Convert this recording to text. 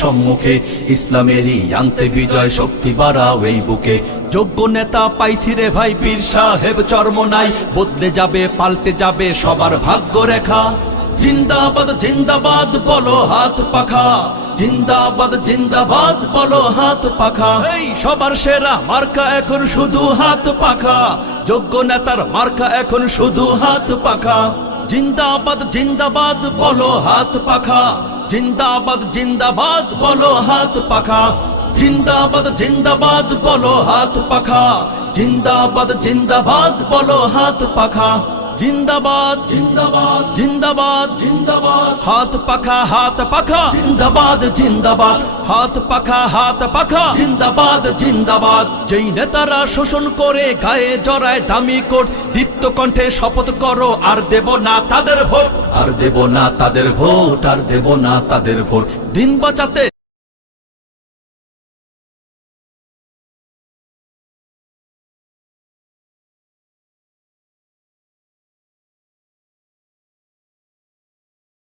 সম্মুখে, ইসলামেরই আনতে বিজয়, শক্তি বাড়াও এই বুকে। যোগ্য নেতা পাইছি রে ভাই, পীর সাহেব চরমনাই, বদলে যাবে পাল্টে যাবে সবার ভাগ্য রেখা। জিন্দাবাদ জিন্দাবাদ বলো হাত পাখা, জিন্দাবাদ জিন্দাবাদ বলো হাত পাখা। এই সবার সেরা মার্কা এখন শুধু হাত পাখা, যোগ্য নেতার মার্কা এখন শুধু হাত পাখা। জিন্দাবাদ জিন্দাবাদ বলো হাত পাখা, জিন্দাবাদ জিন্দাবাদ বলো হাত পাখা। জিন্দাবাদ জিন্দাবাদ বলো হাত পাখা, জিন্দাবাদ জিন্দাবাদ বলো হাত পাখা। জিন্দাবাদ জিন্দাবাদ জিন্দাবাদ জিন্দাবাদ, হাত পাখা হাত পাখা, জিন্দাবাদ জিন্দাবাদ, হাত পাখা হাত পাখা, জিন্দাবাদ জিন্দাবাদ। যেই নেতারা শোষণ করে গায়ে জড়ায় দামি কোট, দীপ্ত কণ্ঠে শপথ করো আর দেব না তাদের ভোট, আর দেব না তাদের ভোট, আর দেব না তাদের ভোট। দিন বাঁচাতে